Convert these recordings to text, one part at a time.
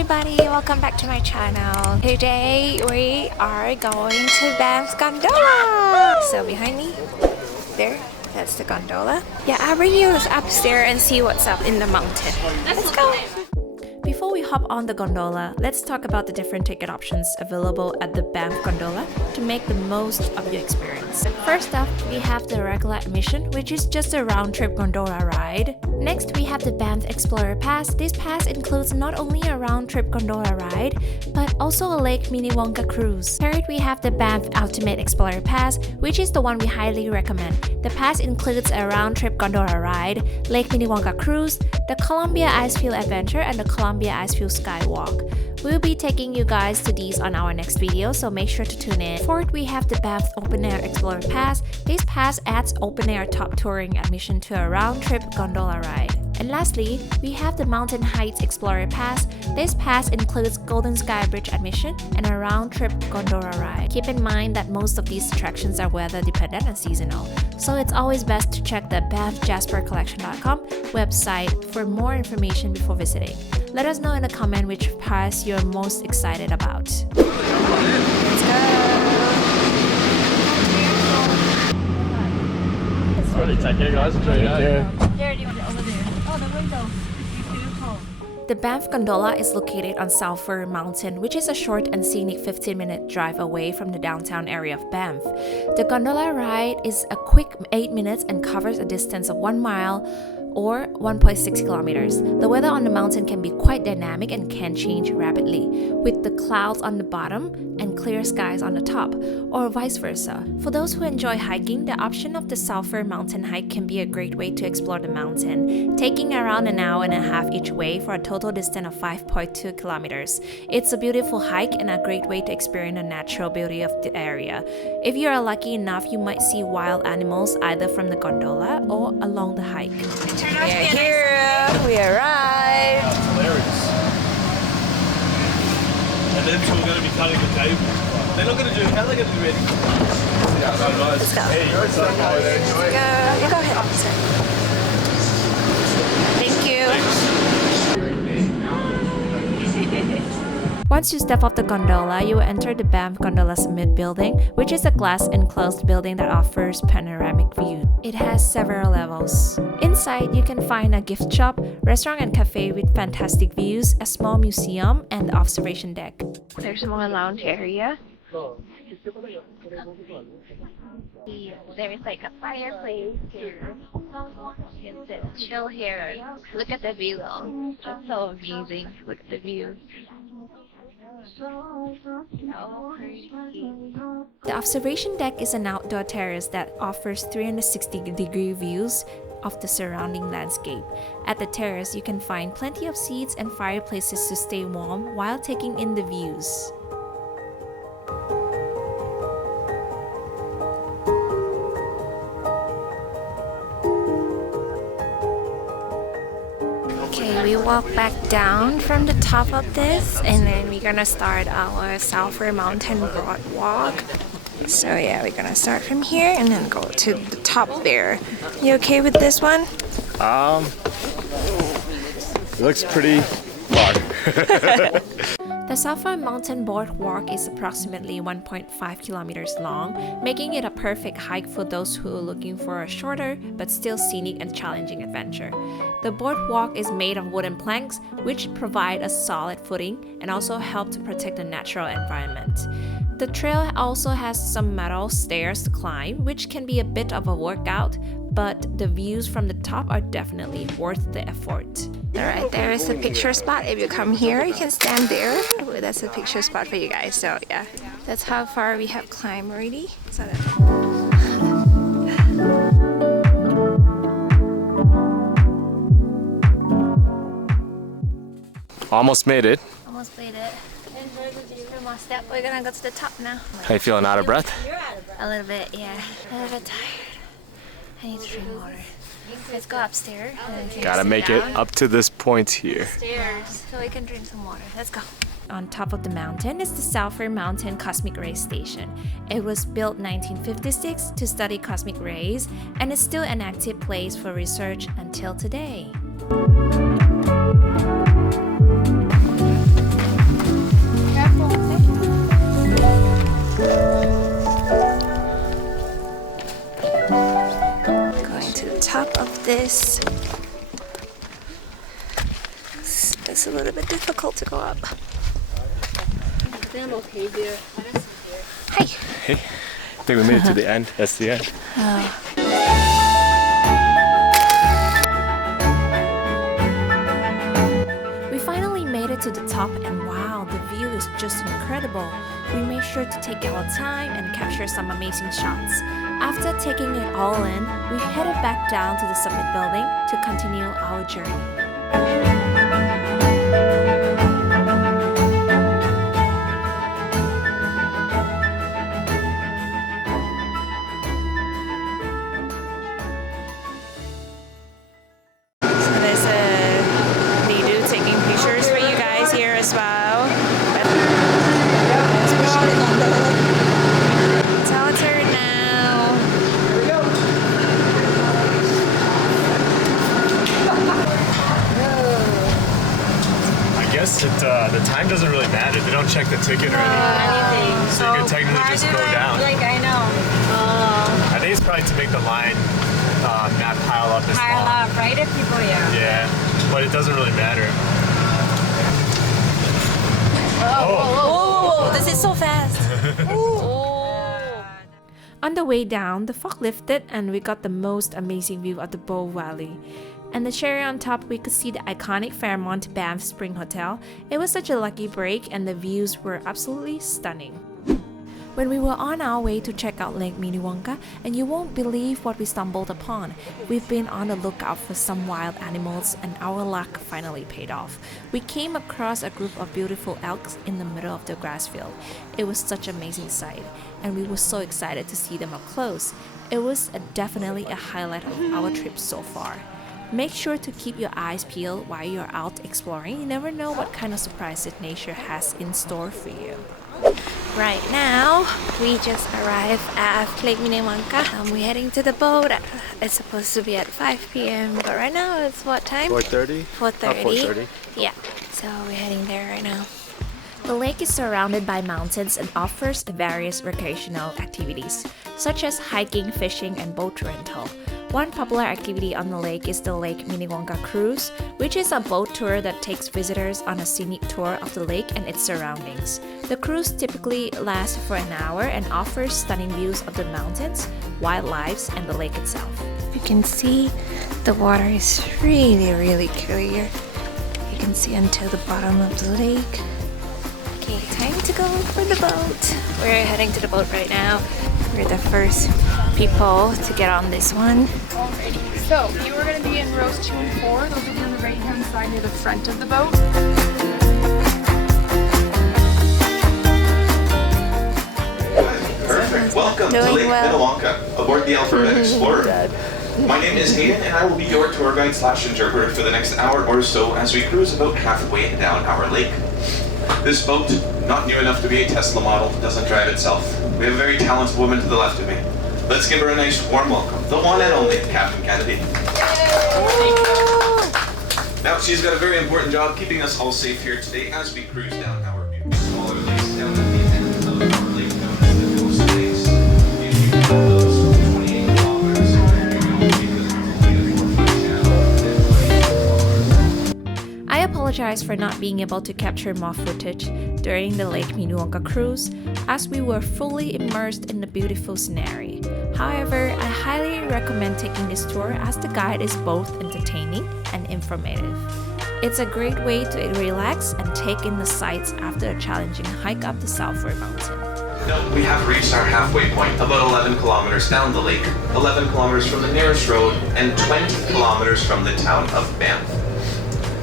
everybody, welcome back to my channel. Today we are going to Banff's Gondola. So behind me, there, that's the gondola. Yeah, I'll bring you upstairs and see what's up in the mountain. Let's go! Before we hop on the gondola, let's talk about the different ticket options available at the Banff Gondola to make the most of your experience. First up, we have the regular admission, which is just a round-trip gondola ride. Next, we have the Banff Explorer Pass. This pass includes not only a round-trip gondola ride, but also a Lake Minnewanka cruise. Third, we have the Banff Ultimate Explorer Pass, which is the one we highly recommend. The pass includes a round-trip gondola ride, Lake Minnewanka cruise, the Columbia Icefield Adventure, and the Columbia Icefield Skywalk. We'll be taking you guys to these on our next video, so make sure to tune in. Fourth, we have the Banff Open Air Explorer Pass. This pass adds open air top touring admission to a round-trip gondola ride. And lastly, we have the Mountain Heights Explorer Pass. This pass includes Golden Sky Bridge admission and a round-trip gondola ride. Keep in mind that most of these attractions are weather dependent and seasonal, so it's always best to check the banffjaspercollection.com website for more information before visiting. Let us know in the comment which pass you're most excited about. Let's go! Alright, take care guys, enjoy your day. The Banff Gondola is located on Sulphur Mountain, which is a short and scenic 15-minute drive away from the downtown area of Banff. The gondola ride is a quick 8 minutes and covers a distance of 1 mile or 1.6 kilometers. The weather on the mountain can be quite dynamic and can change rapidly, with the clouds on the bottom and clear skies on the top, or vice versa. For those who enjoy hiking, the option of the Sulphur mountain hike can be a great way to explore the mountain, taking around an hour and a half each way for a total distance of 5.2 kilometers. It's a beautiful hike and a great way to experience the natural beauty of the area. If you are lucky enough, you might see wild animals either from the gondola or along the hike. We are here! We arrived! That's hilarious. And then we're going to be cutting the cable. They're not going to do, how are they going to do anything? Yeah, so nice. Let's go. Hey, let's go. Go ahead, officer. Thank you. Once you step off the gondola, you will enter the Banff Gondola Summit building, which is a glass enclosed building that offers panoramic view. It has several levels. Inside, you can find a gift shop, restaurant and cafe with fantastic views, a small museum, and the observation deck. There's more lounge area. There is like a fireplace here. You can sit and chill here. Look at the view though. It's so amazing. Look at the view. The observation deck is an outdoor terrace that offers 360-degree views of the surrounding landscape. At the terrace, you can find plenty of seats and fireplaces to stay warm while taking in the views. Okay, we walk back down from the top of this, and then we're gonna start our Sulphur Mountain Boardwalk. So yeah, we're gonna start from here and then go to the top there. You okay with this one? It looks pretty far. The Sulphur Mountain Boardwalk is approximately 1.5 kilometers long, making it a perfect hike for those who are looking for a shorter but still scenic and challenging adventure. The boardwalk is made of wooden planks, which provide a solid footing and also help to protect the natural environment. The trail also has some metal stairs to climb, which can be a bit of a workout, but the views from the top are definitely worth the effort. Alright, there is a picture spot. If you come here, you can stand there. That's a picture spot for you guys. So yeah, that's how far we have climbed already. So Almost made it. almost made it. One more step. We're gonna go to the top now. How you feeling, out of breath? A little bit, yeah. A little bit tired. I need to drink water. Let's go upstairs. Gotta make it up to this point here. Upstairs, so we can drink some water. Let's go. On top of the mountain is the Sulphur Mountain Cosmic Ray Station. It was built 1956 to study cosmic rays and is still an active place for research until today. stairs. It's a little bit difficult to go up. I think I'm okay here. Hi. Hey, I think we made it to the end. That's the end. We finally made it to the top, and wow, the view is just incredible. We made sure to take our time and capture some amazing shots. After taking it all in, we headed back down to the summit building to continue our journey. As well. It's our turn now. I guess the time doesn't really matter. They don't check the ticket or anything. So you can technically just go down. Like, I know. I think it's probably to make the line not pile up as long. Pile up, right? If people, Yeah, but it doesn't really matter. Oh, this is so fast. On the way down, the fog lifted and we got the most amazing view of the Bow Valley. And the cherry on top, we could see the iconic Fairmont Banff Spring Hotel. It was such a lucky break and the views were absolutely stunning. When we were on our way to check out Lake Minnewanka, and you won't believe what we stumbled upon. We've been on the lookout for some wild animals and our luck finally paid off. We came across a group of beautiful elks in the middle of the grass field. It was such an amazing sight, and we were so excited to see them up close. It was definitely a highlight of our trip so far. Make sure to keep your eyes peeled while you're out exploring. You never know what kind of surprises nature has in store for you. Right now, we just arrived at Lake Minnewanka. We're heading to the boat. It's supposed to be at 5 p.m. But right now, it's what time? 4:30? 4:30. 4:30. Yeah, so we're heading there right now. The lake is surrounded by mountains and offers various recreational activities, such as hiking, fishing, and boat rental. One popular activity on the lake is the Lake Minnewanka Cruise, which is a boat tour that takes visitors on a scenic tour of the lake and its surroundings. The cruise typically lasts for an hour and offers stunning views of the mountains, wildlife, and the lake itself. You can see the water is really clear. You can see until the bottom of the lake. Okay, time to go for the boat. We're heading to the boat right now. We're the first people to get on this one. Alrighty, so you are going to be in rows 2 and 4. Those will be on the right hand side near the front of the boat. Perfect. Welcome to Lake Minnewanka aboard the Alphabet Explorer. My name is Hayden and I will be your tour guide / interpreter for the next hour or so as we cruise about halfway down our lake. This boat, not new enough to be a Tesla model, doesn't drive itself. We have a very talented woman to the left of me. Let's give her a nice warm welcome. The one and only Captain Kennedy. Now, she's got a very important job keeping us all safe here today as we cruise down our beautiful smaller lakes down at the end of our lake known as the Coast Lakes. Usually we call those 28 kilometers. I apologize for not being able to capture more footage during the Lake Minnewanka cruise, as we were fully immersed in the beautiful scenery. However, I highly recommend taking this tour as the guide is both entertaining and informative. It's a great way to relax and take in the sights after a challenging hike up the Sulphur mountain. Now, we have reached our halfway point, about 11 kilometers down the lake, 11 kilometers from the nearest road, and 20 kilometers from the town of Banff.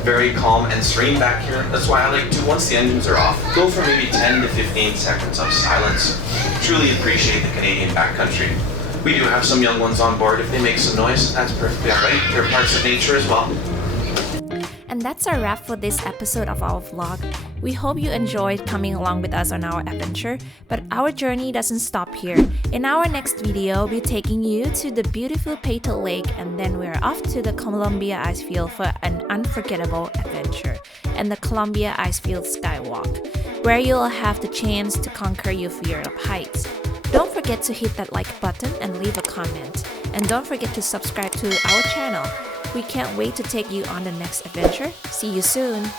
Very calm and serene back here. That's why I like to, once the engines are off, go for maybe 10 to 15 seconds of silence. Truly appreciate the Canadian backcountry. We do have some young ones on board. If they make some noise, that's perfectly alright. They're parts of nature as well. And that's a wrap for this episode of our vlog. We hope you enjoyed coming along with us on our adventure, but our journey doesn't stop here. In our next video, we're taking you to the beautiful Peyto Lake, and then we're off to the Columbia Icefield for an unforgettable adventure, and the Columbia Icefield Skywalk, where you'll have the chance to conquer your fear of heights. Don't forget to hit that like button and leave a comment. And don't forget to subscribe to our channel. We can't wait to take you on the next adventure. See you soon!